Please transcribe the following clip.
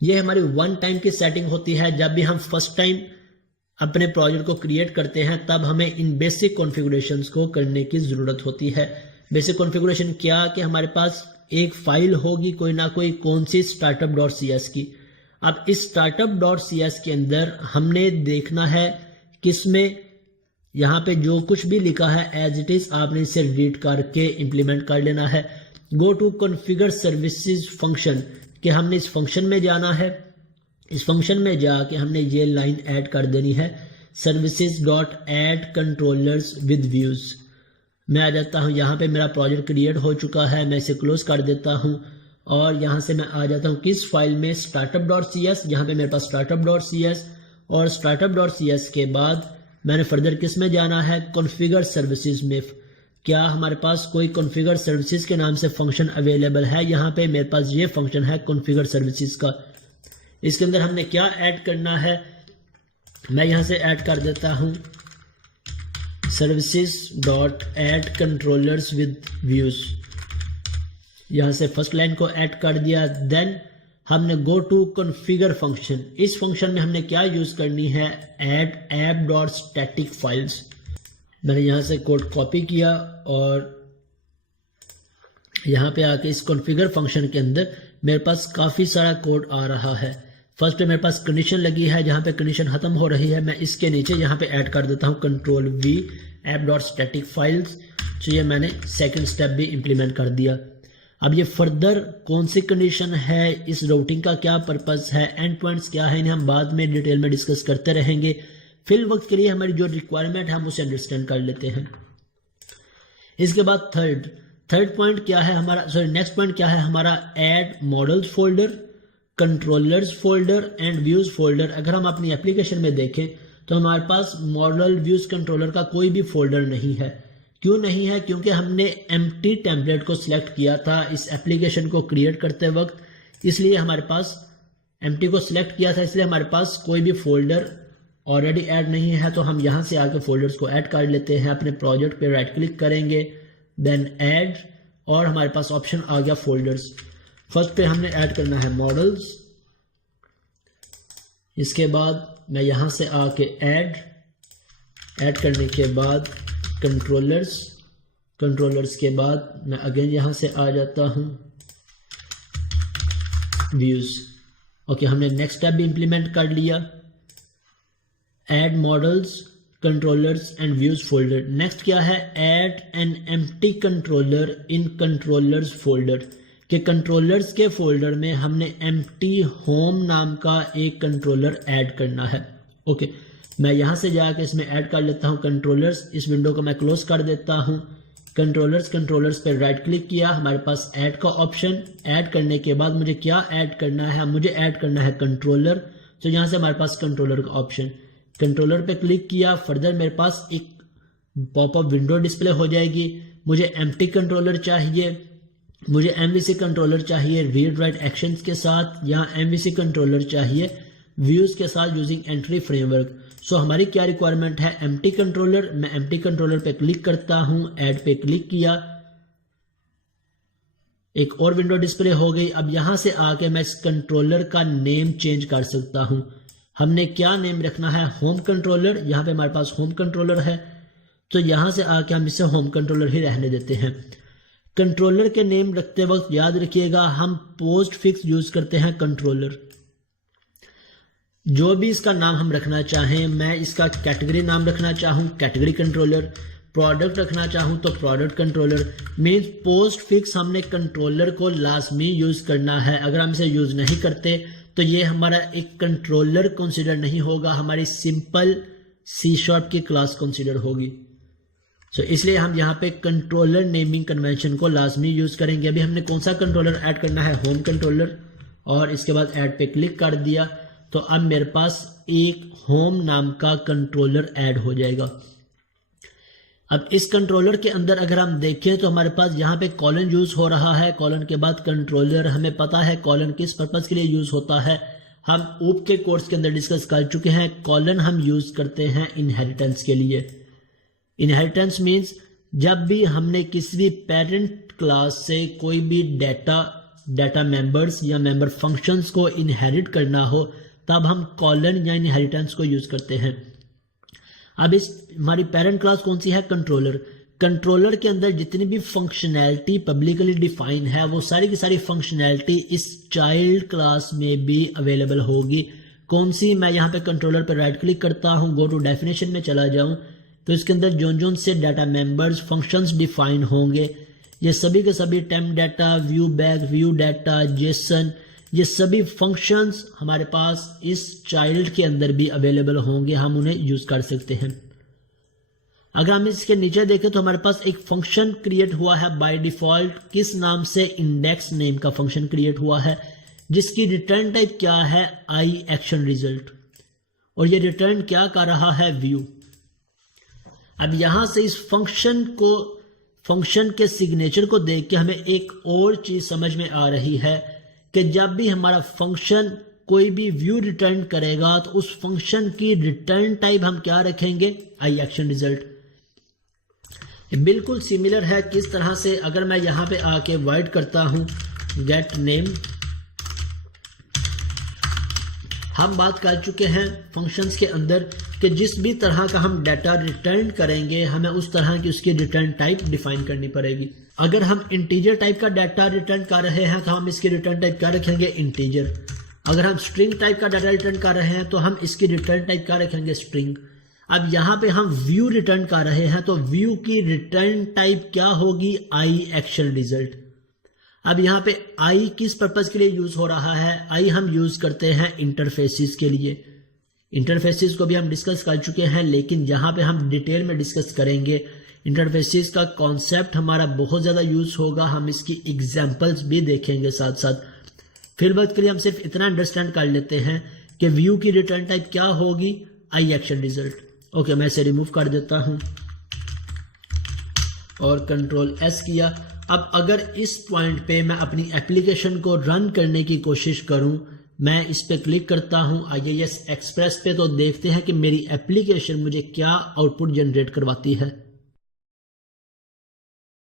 ये हमारी one time की सेटिंग होती है। जब भी हम फर्स्ट टाइम अपने प्रोजेक्ट को क्रिएट करते हैं तब हमें इन बेसिक कॉन्फ़िगरेशंस को करने की ज़रूरत होती है। बेसिक कॉन्फ़िगरेशन क्या कि हमारे पास एक फाइल होगी कोई ना कोई, कौन सी startup.cs की। अब इस startup.cs के अंदर हमने देखना है किसमें यहाँ पे जो कुछ भी लिखा है एज इट इज़ आपने इसे रीड करके इम्प्लीमेंट कर लेना है। Go to configure services function कि हमने इस फंक्शन में जाना है। इस फंक्शन में जाके हमने ये लाइन ऐड कर देनी है, services dot add controllers with views. मैं आ जाता हूँ, यहाँ पे मेरा प्रोजेक्ट क्रिएट हो चुका है, मैं इसे क्लोज कर देता हूँ और यहाँ से मैं आ जाता हूँ किस फाइल में, startup.cs। यहाँ पे मेरे पास startup.cs और startup.cs के बाद मैंने फर्दर किस में जाना है, कॉन्फ़िगर सर्विसेज में। क्या हमारे पास कोई कॉन्फ़िगर सर्विसेज के नाम से फंक्शन अवेलेबल है? यहाँ पे मेरे पास ये फंक्शन है कॉन्फ़िगर सर्विसेज का। इसके अंदर हमने क्या ऐड करना है, मैं यहाँ से ऐड कर देता हूँ services dot add controllers with views. यहाँ से फर्स्ट लाइन को ऐड कर दिया। देन हमने गो टू कॉन्फ़िगर फंक्शन। इस फंक्शन में हमने क्या यूज करनी है, add app dot static files. मैंने यहाँ से कोड कॉपी किया और यहाँ पे आके इस कॉन्फ़िगर फंक्शन के अंदर मेरे पास काफ़ी सारा कोड आ रहा है। फर्स्ट पे मेरे पास कंडीशन लगी है, जहाँ पे कंडीशन खत्म हो रही है मैं इसके नीचे यहाँ पे ऐड कर देता हूँ control we app dot static files. तो ये मैंने सेकंड स्टेप भी इम्प्लीमेंट कर दिया। अब ये फर्दर कौन सी कंडीशन है, इस राउटिंग का क्या पर्पस है, एंड पॉइंट्स क्या है, इन्हें हम बाद में डिटेल में डिस्कस करते रहेंगे। फिल वक्त के लिए हमारी जो रिक्वायरमेंट है हम उसे अंडरस्टैंड कर लेते हैं। इसके बाद थर्ड पॉइंट क्या है हमारा, नेक्स्ट पॉइंट क्या है हमारा, add models folder, controllers folder and views folder. अगर हम अपनी एप्लीकेशन में देखें तो हमारे पास मॉडल व्यूज कंट्रोलर का कोई भी फोल्डर नहीं है। क्यों नहीं है? क्योंकि हमने एम्प्टी टेम्पलेट को सिलेक्ट किया था इस एप्लीकेशन को क्रिएट करते वक्त, इसलिए हमारे पास एम्प्टी को सिलेक्ट किया था, इसलिए हमारे पास कोई भी फोल्डर ऑलरेडी ऐड नहीं है। तो हम यहाँ से आके फोल्डर्स को ऐड कर लेते हैं। अपने प्रोजेक्ट पे राइट क्लिक करेंगे, देन ऐड, और हमारे पास ऑप्शन आ गया फोल्डर्स। फर्स्ट पे हमने ऐड करना है मॉडल्स। इसके बाद मैं यहाँ से आके ऐड करने के बाद कंट्रोलर्स के बाद मैं अगेन यहाँ से आ जाता हूँ व्यूज। ओके, हमने नेक्स्ट स्टेप भी इंप्लीमेंट कर लिया, add models controllers and views folder. Next क्या है, add an empty controller in controllers folder. कि कंट्रोलर्स के फोल्डर में हमने एम्प्टी होम नाम का एक कंट्रोलर ऐड करना है। ओके, मैं यहाँ से जाकर इसमें ऐड कर लेता हूँ कंट्रोलर्स। इस विंडो को मैं क्लोज कर देता हूँ। कंट्रोलर्स पे राइट क्लिक किया, हमारे पास ऐड का ऑप्शन। ऐड करने के बाद मुझे क्या ऐड करना है, मुझे ऐड करना है कंट्रोलर। तो यहाँ से हमारे पास कंट्रोलर का ऑप्शन, कंट्रोलर पे क्लिक किया। फर्दर मेरे पास एक पॉपअप विंडो डिस्प्ले हो जाएगी। मुझे एम्प्टी कंट्रोलर चाहिए, मुझे एमवीसी कंट्रोलर चाहिए रीड राइट एक्शंस के साथ, या एमवीसी कंट्रोलर चाहिए व्यूज के साथ यूजिंग एंट्री फ्रेमवर्क। सो हमारी क्या रिक्वायरमेंट है, एम्प्टी कंट्रोलर। मैं एम्प्टी कंट्रोलर पे क्लिक करता हूं, ऐड पे क्लिक किया, एक और विंडो डिस्प्ले हो गई। अब यहां से आके मैं इस कंट्रोलर का नेम चेंज कर सकता हूं। हमने क्या नेम रखना है, होम कंट्रोलर। यहाँ पे हमारे पास होम कंट्रोलर है, तो यहां से आके हम इसे होम कंट्रोलर ही रहने देते हैं। कंट्रोलर के नेम रखते वक्त याद रखिएगा हम पोस्ट फिक्स यूज करते हैं कंट्रोलर। जो भी इसका नाम हम रखना चाहें, मैं इसका कैटेगरी नाम रखना चाहूँ कैटेगरी कंट्रोलर, प्रोडक्ट रखना चाहूँ तो product controller. Means post fix हमने कंट्रोलर को लाजमी यूज करना है। अगर हम इसे यूज नहीं करते तो ये हमारा एक कंट्रोलर कंसिडर नहीं होगा, हमारी सिंपल सी शॉर्ट की क्लास कंसिडर होगी। सो इसलिए हम यहाँ पे कंट्रोलर नेमिंग कन्वेंशन को लाजमी यूज करेंगे। अभी हमने कौन सा कंट्रोलर ऐड करना है, होम कंट्रोलर, और इसके बाद ऐड पे क्लिक कर दिया। तो अब मेरे पास एक होम नाम का कंट्रोलर ऐड हो जाएगा। अब इस कंट्रोलर के अंदर अगर हम देखें तो हमारे पास यहाँ पे कॉलन यूज हो रहा है, कॉलन के बाद कंट्रोलर। हमें पता है कॉलन किस पर्पज के लिए यूज होता है, हम ऊप के कोर्स के अंदर डिस्कस कर चुके हैं। कॉलन हम यूज करते हैं इनहेरिटेंस के लिए। इनहेरिटेंस मीन्स जब भी हमने किसी भी पेरेंट क्लास से कोई भी डेटा डाटा मेंबर्स या मेंबर फंक्शंस को इनहेरिट करना हो तब हम कॉलन या इनहेरिटेंस को यूज करते हैं। अब इस हमारी पेरेंट क्लास कौन सी है? कंट्रोलर। कंट्रोलर के अंदर जितनी भी फंक्शनैलिटी पब्लिकली डिफाइन है वो सारी की सारी फंक्शनैलिटी इस चाइल्ड क्लास में भी अवेलेबल होगी। कौन सी? मैं यहाँ पे कंट्रोलर पर राइट क्लिक करता हूँ, गो टू डेफिनेशन में चला जाऊँ तो इसके अंदर जोन से डाटा मेंबर्स फंक्शंस डिफाइन होंगे, ये सभी के सभी temp data, view back, view data, Jason, ये सभी फंक्शंस हमारे पास इस चाइल्ड के अंदर भी अवेलेबल होंगे, हम उन्हें यूज कर सकते हैं। अगर हम इसके नीचे देखें तो हमारे पास एक फंक्शन क्रिएट हुआ है बाय डिफॉल्ट, किस नाम से? इंडेक्स नेम का फंक्शन क्रिएट हुआ है जिसकी रिटर्न टाइप क्या है? आई एक्शन रिजल्ट, और ये रिटर्न क्या कर रहा है? व्यू। अब यहां से इस फंक्शन के सिग्नेचर को देख के हमें एक और चीज समझ में आ रही है कि जब भी हमारा फंक्शन कोई भी व्यू रिटर्न करेगा तो उस फंक्शन की रिटर्न टाइप हम क्या रखेंगे? आई एक्शन रिजल्ट। बिल्कुल सिमिलर है किस तरह से, अगर मैं यहां पे आके वाइड करता हूं गेट नेम, हम बात कर चुके हैं फंक्शंस के अंदर कि जिस भी तरह का हम डाटा रिटर्न करेंगे हमें उस तरह की उसकी रिटर्न टाइप डिफाइन करनी पड़ेगी। अगर हम इंटीजर टाइप का डाटा रिटर्न कर रहे हैं तो हम इसकी रिटर्न टाइप क्या रखेंगे? इंटीजर। अगर हम स्ट्रिंग टाइप का डाटा रिटर्न कर रहे हैं तो हम इसकी रिटर्न टाइप क्या रखेंगे? स्ट्रिंग। अब यहां पे हम व्यू रिटर्न कर रहे हैं तो व्यू की रिटर्न टाइप क्या होगी? आई एक्शन रिजल्ट। अब यहाँ पे आई किस पर्पज के लिए यूज हो रहा है? आई हम यूज करते हैं इंटरफेसिस के लिए। इंटरफेसिस को भी हम डिस्कस कर चुके हैं लेकिन यहाँ पे हम डिटेल में डिस्कस करेंगे। इंटरफेसिस का कॉन्सेप्ट हमारा बहुत ज्यादा यूज होगा, हम इसकी एग्जांपल्स भी देखेंगे साथ साथ। फिलहाल के लिए हम सिर्फ इतना अंडरस्टैंड कर लेते हैं कि व्यू की रिटर्न टाइप क्या होगी? आई एक्शन रिजल्ट। ओके, मैं इसे रिमूव कर देता हूं और कंट्रोल एस किया। अब अगर इस पॉइंट पे मैं अपनी एप्लीकेशन को रन करने की कोशिश करूं, मैं इस पे क्लिक करता हूं IIS एक्सप्रेस पे, तो देखते हैं कि मेरी एप्लीकेशन मुझे क्या आउटपुट जनरेट करवाती है।